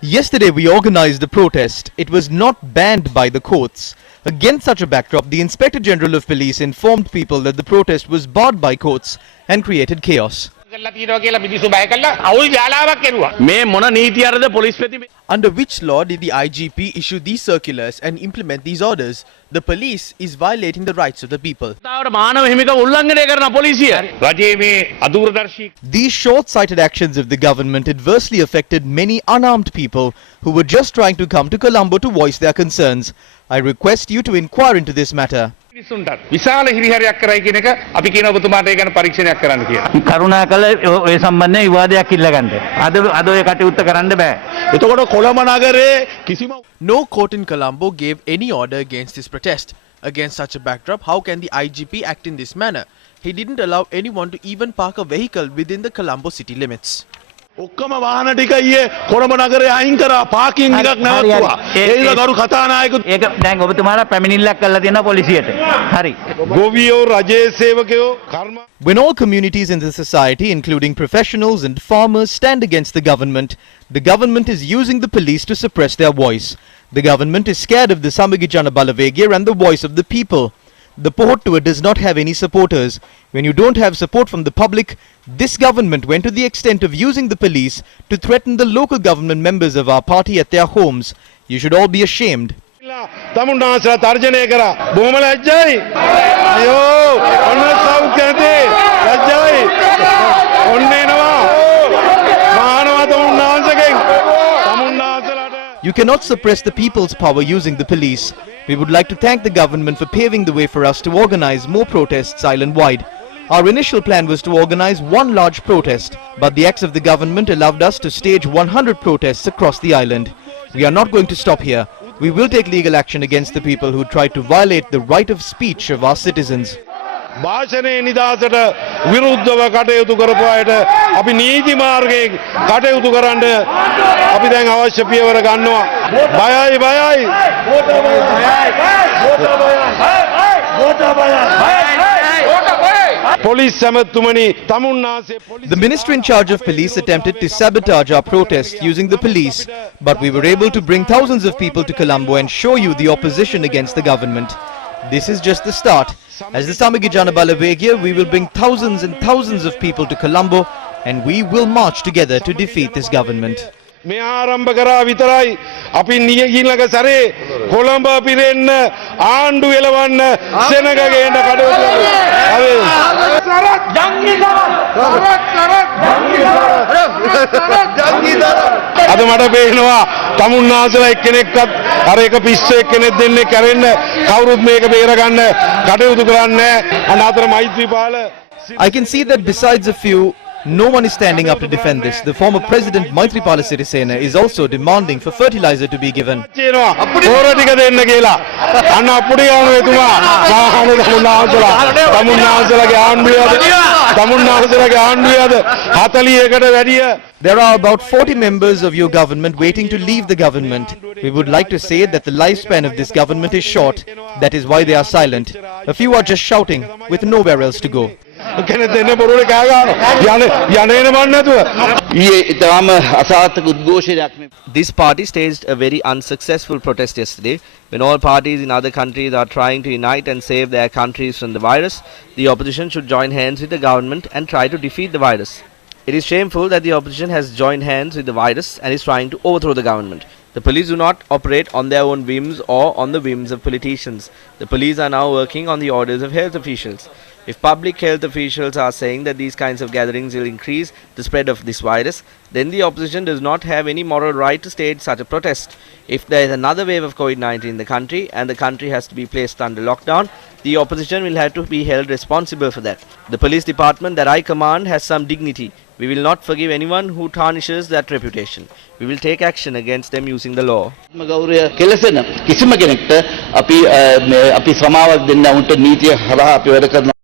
Yesterday we organized a protest. It was not banned by the courts. Against such a backdrop, the Inspector General of Police informed people that the protest was barred by courts and created chaos. Under which law did the IGP issue these circulars and implement these orders? The police is violating the rights of the people. These short-sighted actions of the government adversely affected many unarmed people who were just trying to come to Colombo to voice their concerns. I request you to inquire into this matter. විශාල හිරිහැරයක් කරයි කියන එක අපි කියන ඔබතුමාට ඒ ගැන පරීක්ෂණයක් කරන්න කියලා. කරුණාකර ඔය සම්බන්ධයෙන් විවාදයක් ඉල්ලගන්න. අද ඔය කටයුත්ත කරන්න බෑ. එතකොට කොළඹ නගරේ කිසිම No court in Colombo gave any order against this protest. Against such a backdrop, how can the IGP act in this manner? He didn't allow anyone to even park a vehicle within the Colombo city limits. ඔක්කොම වාහන ටික ඊයේ කොළඹ නගරේ අයින් කරා parking එකක් නැවතුවා. ඒයිද ගරු කතානායක ඒක දැන් ඔබතුමාලා පැමිණිල්ලක් කරලා තියෙනවා පොලිසියට. හරි. ගෝවියෝ රජයේ සේවකයෝ කර්ම When all communities in the society, including professionals and farmers, stand against the government is using the police to suppress their voice. The government is scared of the Samagijana Balavegir and the voice of the people. The Pohottua does not have any supporters. When you don't have support from the public, this government went to the extent of using the police to threaten the local government members of our party at their homes. You should all be ashamed. තමුන්නාසලා තර්ජනය කරා බොහොම ලැජ්ජයි අයියෝ ඔන්න සෞඛ්‍යන්තේ ලැජ්ජයි ඔන්න එනවා මානව තමුන්නාසගෙන් You cannot suppress the people's power using the police. We would like to thank the government for paving the way for us to organize more protests island-wide. Our initial plan was to organize one large protest, but the acts of the government allowed us to stage 100 protests across the island. We are not going to stop here. We will take legal action against the people who try to violate the right of speech of our citizens. භාෂණයේ නිදහසට විරුද්ධව කටයුතු කරපු අයට අපි නීති මාර්ගයෙන් කටයුතු කරන්න අපි දැන් අවශ්‍ය පියවර ගන්නවා බයයි police සමතුමනි තමුන්නාසේ The minister in charge of police attempted to sabotage our protest using the police, but we were able to bring thousands of people to Colombo and show you the opposition against the government. This is just the start. As the Samagijana Balavegir, we will bring thousands and thousands of people to Colombo and we will march together to defeat this government. මේ ආරම්භ කරා විතරයි අපි ඊළඟ සැරේ කොළඹ පිරෙන්න ආණ්ඩු එලවන්න සෙනග ගේන්න කටයුතු අද මට පේනවා තමුන්නාසලා එක්කෙනෙක්වත් අර එක පිස්සෙ එක්කෙනෙක් දෙන්නේ කැරෙන්න කවුරුත් මේක බේරගන්න කටයුතු කරන්නේ අනාතර Maithripala I can see that besides a few, no one is standing up to defend this. The former president Maithripala Sirisena is also demanding for fertilizer to be given. There are about 40 members of your government waiting to leave the government. We would like to say that the lifespan of this government is short. That is why they are silent. A few are just shouting with nowhere else to go. This party staged a very unsuccessful protest yesterday. When all parties in other countries are trying to unite and save their countries from the virus, the opposition should join hands with the government and try to defeat the virus. It is shameful that the opposition has joined hands with the virus and is trying to overthrow the government. The police do not operate on their own whims or on the whims of politicians. The police are now working on the orders of health officials. If public health officials are saying that these kinds of gatherings will increase the spread of this virus, then the opposition does not have any moral right to stage such a protest. If there is another wave of COVID-19 in the country and the country has to be placed under lockdown, the opposition will have to be held responsible for that. The police department that I command has some dignity. We will not forgive anyone who tarnishes that reputation. We will take action against them using the law. ගෞරවය කෙලසෙන කිසිම කෙනෙක්ට අපි සමාවක් දෙන්න උන්ට නීතිය හරහා අපි වැඩ කරනවා